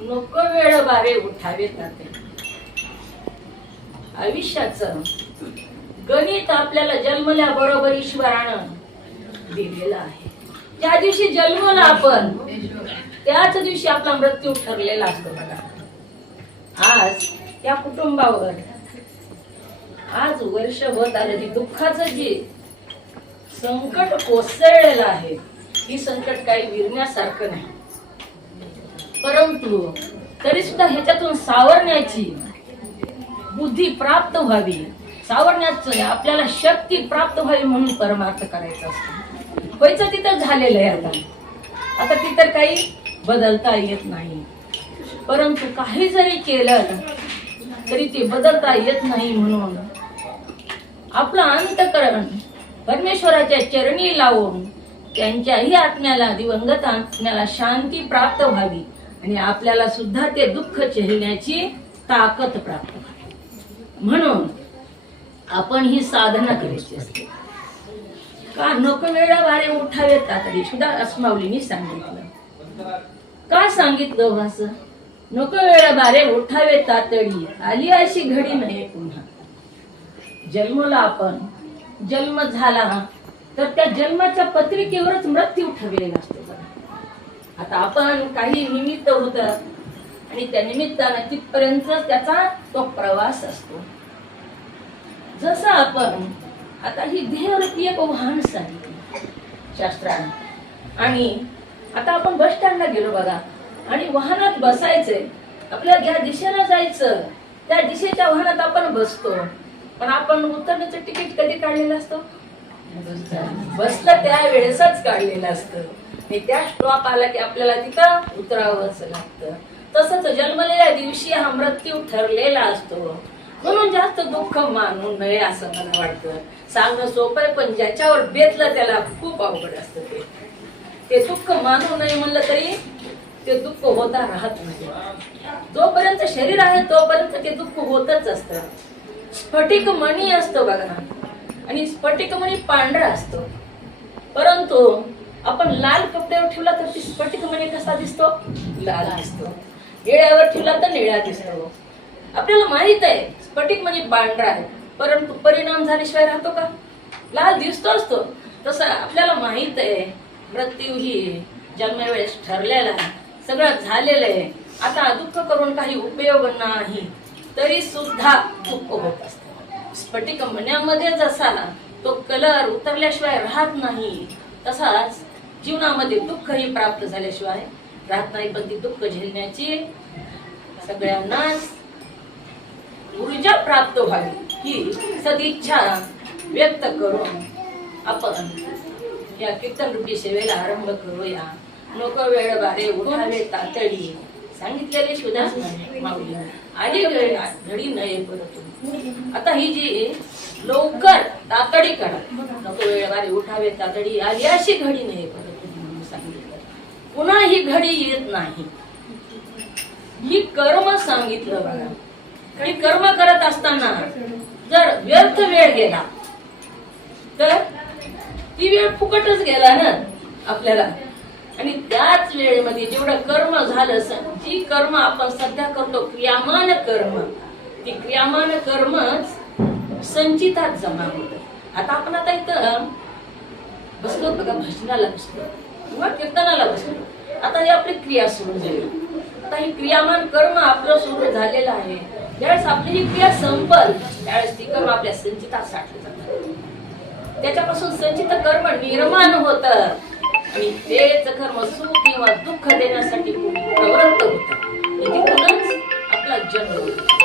नको वेळ बारे उठावेत ना ते आयुष्याचं गणित आपल्याला जन्मल्या बरोबर ईश्वरानं दिलेलं आहे. ज्या दिवशी जन्मला आपण त्याच दिवशी आपला मृत्यू ठरलेला असतो बघा. आज त्या कुटुंबावर आज वर्ष होत आलं की दुःखाचं जे संकट कोसळलेलं आहे. ही संकट काही विरण्यासारखं नाही. परंतु तरी सुद्धा ह्याच्यातून सावरण्याची बुद्धी प्राप्त व्हावी. सावरण्याचं आपल्याला शक्ती प्राप्त व्हावी म्हणून परमार्थ करायचा असतो. व्हायचं तिथं झालेलं आहे आता. आता तिथं काही बदलता येत नाही. परंतु काही जरी केलं तरी ते बदलता येत नाही म्हणून आपलं अंतकरण परमेश्वराच्या चरणी लावून त्यांच्याही आत्म्याला दिवंगत आत्म्याला शांती प्राप्त व्हावी आणि आपल्याला सुद्धा ते दुःख चेहण्याची ताकद प्राप्त व्हावी. म्हणून आपण ही साधना करायची असते. का नको वेळा वारे उठावे तातडी सुद्धा अस्मावलीने सांगितलं. का सांगितलं हो नको वेळा बारे उठावे तातडी आली अशी घडी नाही पुन्हा. जन्मला आपण जन्म झाला तर त्या जन्माच्या पत्रिकेवरच मृत्यू ठरलेला असतो बघा. आता आपण काही निमित्त होत आणि त्या निमित्तानं तिथपर्यंत त्याचा तो प्रवास असतो. जसं आपण आता ही देहवृत्ती एक वाहन सांगितली शास्त्राने. आणि आता आपण बस स्टँडला गेलो बघा. आणि वाहनात बसायचंय आपल्याला ज्या दिशेला जायचं त्या दिशेच्या वाहनात आपण बसतो. पण आपण उतरण्याचं तिकीट कधी काढलेलं असतं? बसलं त्या वेळेसच काढलेलं असतं. आणि त्या स्टॉप आला की आपल्याला तिथं उतरावंच लागतं. तसंच जन्मलेल्या दिवशी हा मृत्यू ठरलेला असतो. म्हणून जास्त दुःख मानू नये असं मला वाटतं. सांगणं सोपं आहे पण ज्याच्यावर बेतलं त्याला खूप अवघड असतं ते. ते दुःख मानू नये म्हणलं तरी ते दुःख होता राहत नाही. जोपर्यंत शरीर आहे तोपर्यंत ते दुःख होतच असतं. स्फटिक मणी असतो बघा. आणि स्फटिक मणी पांढरा असतो. परंतु आपण लाल कपड्यावर ठेवला तर ती स्फटिक मणी कसा दिसतो? लाल दिसतो. निळ्यावर ठेवला तर निळा दिसतो. आपल्याला माहीत आहे स्फटिक मणी पांढरा आहे. परंतु परिणाम झाल्याशिवाय राहतो का? लाल दिसतो असतो. तसं आपल्याला माहीत आहे मृत्यू ही जन्मावेळेस ठरलेला आहे. सगळं झालेलं आहे. आता दुःख करून काही उपयोग नाही. तरी सुद्धा दुःख होत असतं. स्फटिक म्हणण्यामध्ये जसा तो कलर उतरल्याशिवाय राहत नाही. तसाच जीवनामध्ये दुःख ही प्राप्त झाल्याशिवाय राहत नाही पण ती दुःख झेलण्याची सगळ्यांनाच ऊर्जा प्राप्त व्हावी ही सदिच्छा व्यक्त करून आपण या कीर्तन रुपी सेवेला आरंभ करूया. नको वेळ बारे उठावे तातडी सांगितलेले शिवदास माऊली आली वेळ घडी नये परत आता ही जी लवकर तातडी करा. नको वेळ बारे उठावे तातडी आली अशी घडी नये परत सांगितलं. पुन्हा ही घडी येत नाही. ही कर्म सांगितलं बघा. आणि कर्म करत असताना जर व्यर्थ वेळ गेला तर ती वेळ फुकटच गेला ना आपल्याला. आणि त्याच वेळेमध्ये जेवढं कर्म झालं जी कर्म आपण सध्या करतो क्रियामान कर्म. ती क्रियामान कर्मच संचितात जमा होत. आता आपण आता इथं बसलो बघा भजनाला बसलो. किंवा कीर्तनाला बसलो. आता ही आपली क्रिया सुरू झाली. आता ही क्रियामान कर्म आपलं सुरू झालेलं आहे. ज्यावेळेस आपली ही क्रिया संपल त्यावेळेस ती कर्म आपल्या संचितात साठली जातात. त्याच्यापासून संचित कर्म निर्माण होत. आणि तेच कर्म सुख किंवा दुःख देण्यासाठी प्रवृत्त होतात. म्हणजे इथे आपला जन्म होतो.